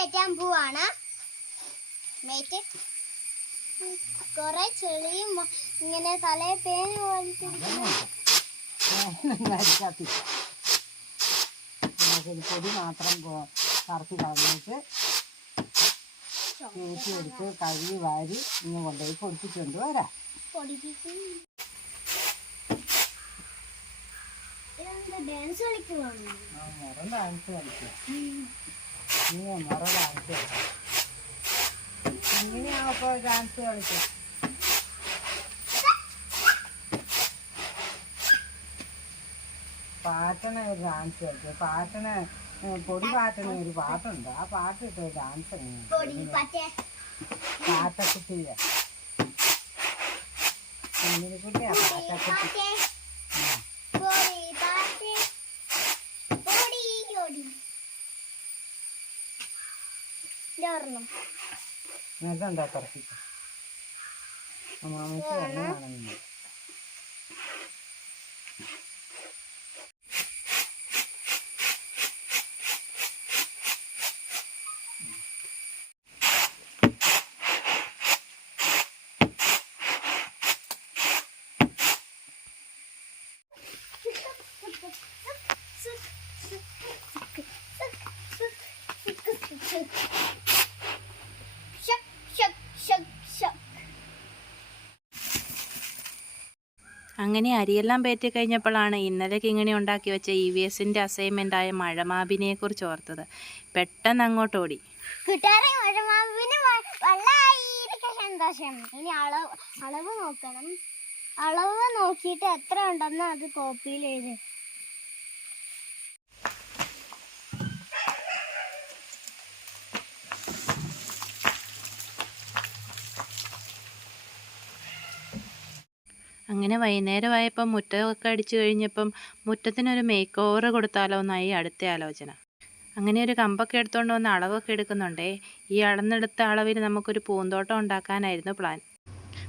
കയറ്റാൻ പോവാണ്. മേറ്റ് കൊറേ ചെളിയും ഇങ്ങനെ തലയെ പേന് പൊടി മാത്രം കറക്കി കളഞ്ഞിട്ട് തൂക്കിയെടുത്ത് കഴുകി വാരി ഇന്ന് കൊണ്ടുപോയി പൊടിപ്പിച്ചുകൊണ്ട് വരാം. ഡാൻസ് കളിക്കുവാണ്. ഡാൻസ് കളിക്കുക. നീ മുറ ഡാൻസ് കളിക്കും. എങ്ങനെയാപ്പോ ഡാൻസ് കളിക്കും? പാറ്റണ ഒരു ഡാൻസ് കളിക്കും. പൊടി പാറ്റണ ഒരു പാട്ടുണ്ട്. ആ പാട്ട് ഇട്ട് ഡാൻസ് പാറ്റക്കുട്ടിയ കുട്ടിയാ പാറ്റക്കുട്ടി. ഇതുണ്ടോ കുറച്ച് മാമയ്ക്ക് എണ്ണയാണെന്ന്. അങ്ങനെ അരിയെല്ലാം പേറ്റി കഴിഞ്ഞപ്പോഴാണ് ഇന്നലെ കിങ്ങിണി ഉണ്ടാക്കി വെച്ച EVSൻ്റെ അസൈൻമെൻ്റായ മഴമാപിനെക്കുറിച്ച് ഓർത്തത്. പെട്ടെന്ന് അങ്ങോട്ട് ഓടി. സന്തോഷം. ഇനി അളവ് നോക്കണം. അളവ് നോക്കിയിട്ട് എത്ര ഉണ്ടെന്ന് അത് കോപ്പിയിൽ എഴുതി. അങ്ങനെ വൈകുന്നേരമായപ്പം മുറ്റമൊക്കെ അടിച്ചു കഴിഞ്ഞപ്പം മുറ്റത്തിനൊരു മേക്ക് ഓവർ കൊടുത്താലോ എന്നായി അടുത്ത ആലോചന. അങ്ങനെ ഒരു കമ്പൊക്കെ എടുത്തുകൊണ്ട് വന്ന് അളവൊക്കെ എടുക്കുന്നുണ്ടേ. ഈ അളന്നെടുത്ത അളവിൽ നമുക്കൊരു പൂന്തോട്ടം ഉണ്ടാക്കാനായിരുന്നു പ്ലാൻ.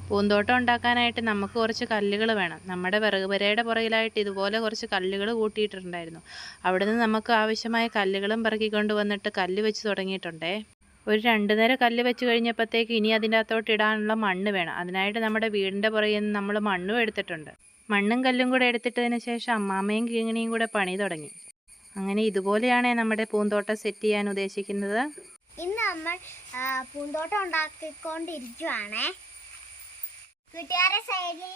പൂന്തോട്ടം ഉണ്ടാക്കാനായിട്ട് നമുക്ക് കുറച്ച് കല്ലുകൾ വേണം. നമ്മുടെ വിറക് പുരയുടെ പുറകിലായിട്ട് ഇതുപോലെ കുറച്ച് കല്ലുകൾ കൂട്ടിയിട്ടുണ്ടായിരുന്നു. അവിടെ നിന്ന് നമുക്ക് ആവശ്യമായ കല്ലുകളും പെറുക്കിക്കൊണ്ട് വന്നിട്ട് കല്ല് വെച്ച് തുടങ്ങിയിട്ടുണ്ടേ. ഒരു 2 നിര കല്ല് വെച്ച് കഴിഞ്ഞപ്പോഴത്തേക്ക് ഇനി അതിൻ്റെ അകത്തോട്ട് ഇടാനുള്ള മണ്ണ് വേണം. അതിനായിട്ട് നമ്മുടെ വീടിൻ്റെ പുറകിൽ നിന്ന് നമ്മൾ മണ്ണും എടുത്തിട്ടുണ്ട്. മണ്ണും കല്ലും കൂടെ എടുത്തിട്ടതിന് ശേഷം അമ്മാമ്മയും കിങ്ങിണിയും കൂടെ പണി തുടങ്ങി. അങ്ങനെ ഇതുപോലെയാണ് നമ്മുടെ പൂന്തോട്ടം സെറ്റ് ചെയ്യാൻ ഉദ്ദേശിക്കുന്നത്. ഇന്ന് നമ്മൾ പൂന്തോട്ടം ഉണ്ടാക്കിക്കൊണ്ടിരിക്കുവാണേ. വീട്ടുകാരുടെ സൈഡിൽ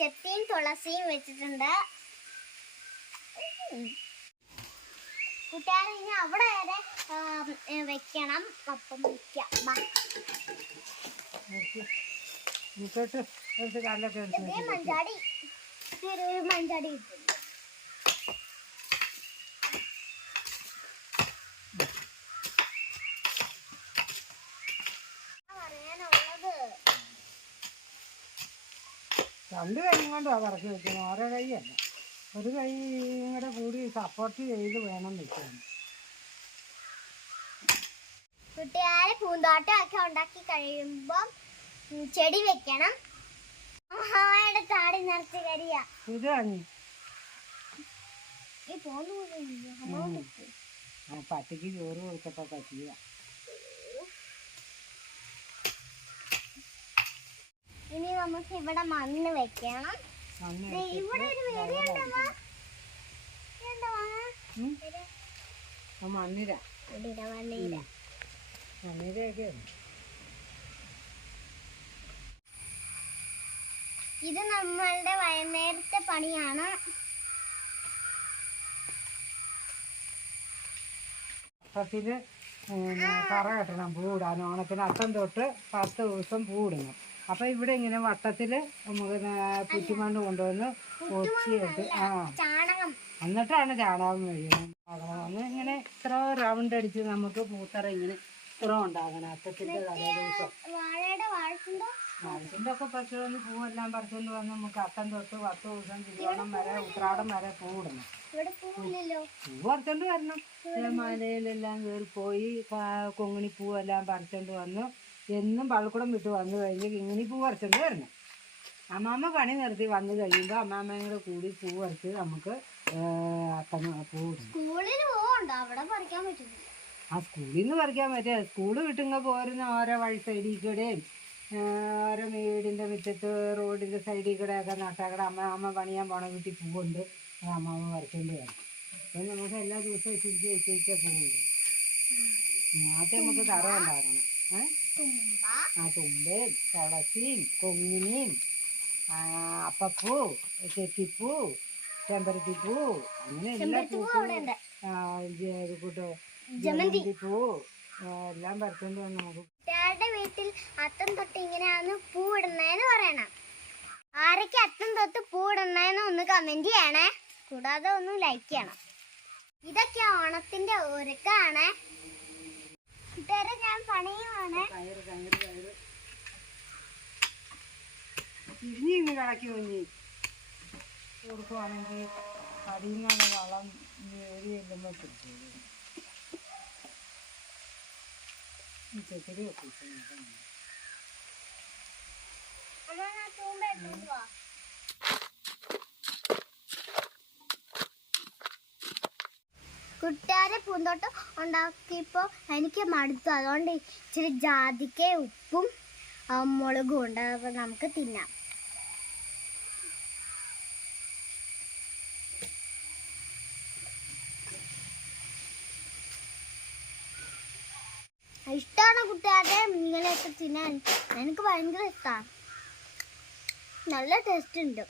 ചെത്തിയും തുളസിയും വെച്ചിട്ടുണ്ട്. കൂട്ടുകാരെ ഇനി അവിടെ വരെ വെക്കണം. അപ്പം മഞ്ചാടി മഞ്ചാടി പറയാനുള്ളത് 2 കൈ കൊണ്ടാ കറക്കി വെക്കുന്നത്. ഓരോ കൈയല്ല, ഒരു കൈ കൂടെ കൂടി സപ്പോർട്ട് ചെയ്ത് വേണം വെക്കാൻ. കൂട്ടുകാരെ പൂന്തോട്ടം ഒക്കെ ഉണ്ടാക്കി കഴിയുമ്പോ ചെടി വെക്കണം. അമ്മയുടെ താടി നിറച്ച് കരിയാ. പട്ടിക്ക് ചോറ് കൊടുത്തപ്പോ പറ്റിയ. ഇനി നമുക്ക് ഇവിടെ മണ്ണ് വെക്കണം. ഇവിടെ ഒരു മണ്ണിര ഇത് നമ്മളുടെ വൈകുന്നേരത്തെ പണിയാണ്. അത്തത്തിന് കറ കെട്ടണം, പൂവിടാൻ. ഓണത്തിന് അത്തം തൊട്ട് 10 ദിവസം പൂവിടണം. അപ്പം ഇവിടെ ഇങ്ങനെ വട്ടത്തിൽ നമുക്ക് പുറ്റിമണ്ണ് കൊണ്ടുവന്ന് കൊച്ചിയിട്ട് എന്നിട്ടാണ് ചാണകം കഴിയുന്നത്. അന്ന് ഇങ്ങനെ ഇത്ര റൗണ്ട് അടിച്ച് നമുക്ക് പൂത്തറ ഇങ്ങനെ ഇത്ര ഉണ്ടാകണം. അത്തത്തിൻ്റെ തലേ ദിവസം വാഴത്തിൻ്റെ ഒക്കെ പറിച്ചു വന്ന് പൂവെല്ലാം പറിച്ചുകൊണ്ട് വന്ന് നമുക്ക് അത്തം തൊട്ട് 10 ദിവസം തിരുവോണം വരെ ഉത്രാടം വരെ പൂവിടണം. പൂ പറിച്ചോണ്ട് വരണം. മലയിലെല്ലാം കയറി പോയി കൊങ്ങിണിപ്പൂവെല്ലാം പറിച്ചോണ്ട് വന്ന് എന്നും പള്ളിക്കൂടം വിട്ട് വന്നു കഴിഞ്ഞ് ഇങ്ങനെ പൂ പറിച്ചോണ്ട് വരണം. അമ്മാമ്മ പണി നിർത്തി വന്നു കഴിയുമ്പോൾ അമ്മാമ്മയും കൂടെ കൂടി പൂ പറിച്ച് നമുക്ക് അത്തം പൂ സ്കൂളിൽ പോകണ്ട, അവിടെ പറിക്കാൻ പറ്റില്ല. ആ സ്കൂളിൽ നിന്ന് പറിക്കാൻ പറ്റുക. സ്കൂള് വിട്ടുങ്ങ പോരുന്ന ഓരോ വഴി സൈഡിൽ കൂടെയും ഓരോ വീടിൻ്റെ മുറ്റത്ത് റോഡിൻ്റെ സൈഡിൽ കൂടെയൊക്കെ നട്ടാക്കട അമ്മ പണിയാൻ പോണ വീട്ടിൽ പൂവുണ്ട്, അത് അമ്മാമ്മ പറിച്ചുകൊണ്ട് വരും. അപ്പം നമുക്ക് എല്ലാ ദിവസവും ഇച്ചിരിച്ച് വെച്ചിരിച്ച പൂവുണ്ട്. ആദ്യം നമുക്ക് തറ ഉണ്ടാക്കണം. ആ തുമ്പയും തുളസിയും കൊങ്ങിനിയും അപ്പപ്പൂ, ചെത്തിപ്പൂ, ചെമ്പരത്തിപ്പൂ, അങ്ങനെ എല്ലാ പൂക്കളും കൂട്ടോ ജമന്തിപ്പൂ എല്ലാം പറിച്ചുകൊണ്ട് വന്ന് നമുക്ക്. കുട്ടികളുടെ വീട്ടിൽ അത്തം തൊട്ട് ഇങ്ങനെയാണ് പൂ ഇടുന്നതെന്ന് പറയണം. ആരൊക്കെ അത്തം തൊട്ട് പൂ ഇടുന്നതെന്ന് ഒന്ന് കമന്റ് ചെയ്യണേ. കൂടാതെ ഒന്ന് ലൈക്ക് ചെയ്യണം. ഇതൊക്കെ ഓണത്തിന്റെ ഒരുക്കാണ്. കൂട്ടുകാരെ ഞാൻ പണിയുവാണ്. ഇനി കടക്കി കുഞ്ഞി കൊടുക്കുവാണെങ്കിൽ അടിയിൽ നിന്നുള്ള വളം ഒരു ചെല്ലുമ്പോൾ കിട്ടും. ചെക്കരി കുട്ടിയാരെ പൂന്തോട്ടം ഉണ്ടാക്കിയപ്പോൾ എനിക്ക് മടുത്തു. അതുകൊണ്ട് ഇച്ചിരി ജാതിക്ക ഉപ്പും മുളകും ഉണ്ട്. അപ്പോൾ നമുക്ക് തിന്നാം. ഇഷ്ടമാണ് കുട്ടിയാരെ ഇങ്ങനെയൊക്കെ തിന്നാൻ. എനിക്ക് ഭയങ്കര ഇഷ്ടമാണ്. നല്ല ടേസ്റ്റ് ഉണ്ട്.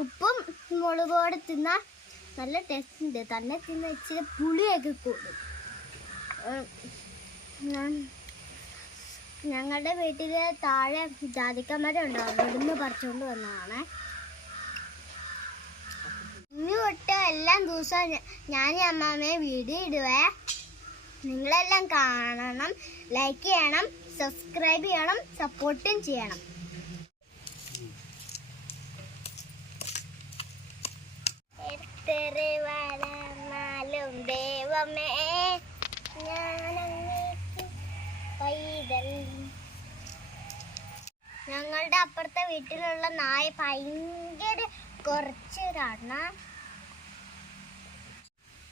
ഉപ്പും മുളകോടെ തിന്നാൽ നല്ല ടേസ്റ്റ് ഉണ്ട്. തന്നെ തിന്ന ഇച്ചിരി പുളിയൊക്കെ കൂടും. ഞങ്ങളുടെ വീട്ടിൽ താഴെ ജാതിക്കമരം ഉണ്ടാവും. ഇവിടുന്ന് പറിച്ചുകൊണ്ട് വന്നതാണ്. ഇനി തൊട്ട് എല്ലാ ദിവസവും ഞാൻ അമ്മാമ്മയെ വീഡിയോ ഇടുവേ. നിങ്ങളെല്ലാം കാണണം, ലൈക്ക് ചെയ്യണം, സബ്സ്ക്രൈബ് ചെയ്യണം, സപ്പോർട്ടും ചെയ്യണം. എത്ര വളർന്നാലും ദൈവമേ പൈതൽ. ഞങ്ങളുടെ അപ്പുറത്തെ വീട്ടിലുള്ള നായ ഭയങ്കര കുറച്ചൊരാണ്.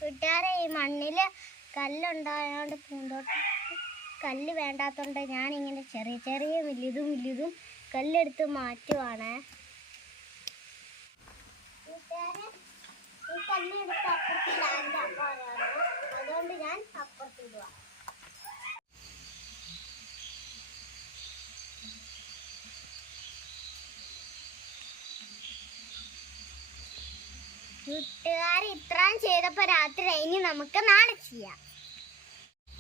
വീട്ടുകാരെ ഈ മണ്ണില് കല്ലുണ്ടായതുകൊണ്ട് പൂന്തോട്ടം കല്ല് വേണ്ടാത്തതുകൊണ്ട് ഞാനിങ്ങനെ ചെറിയ ചെറിയ വലുതും കല്ലെടുത്ത് മാറ്റുവാണ്. ഈ കല്ലെടുത്ത് അപ്പുറത്തിടാൻ്റെ അപ്പാറാണ്. അതുകൊണ്ട് ഞാൻ അപ്പുറത്തിടുക. കൂട്ടുകാർ ഇത്രയും ചെയ്തപ്പോൾ രാത്രി ഇനി നമുക്ക് നാളെ ചെയ്യാം.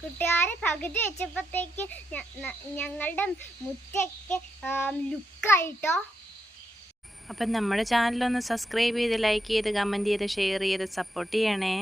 കൂട്ടുകാരെ പകുതി വെച്ചപ്പോഴത്തേക്ക് ഞങ്ങളുടെ മുറ്റൊക്കെ ലുക്കായിട്ടോ. അപ്പം നമ്മുടെ ചാനലൊന്ന് സബ്സ്ക്രൈബ് ചെയ്ത് ലൈക്ക് ചെയ്ത് കമൻറ്റ് ചെയ്ത് ഷെയർ ചെയ്ത് സപ്പോർട്ട് ചെയ്യണേ.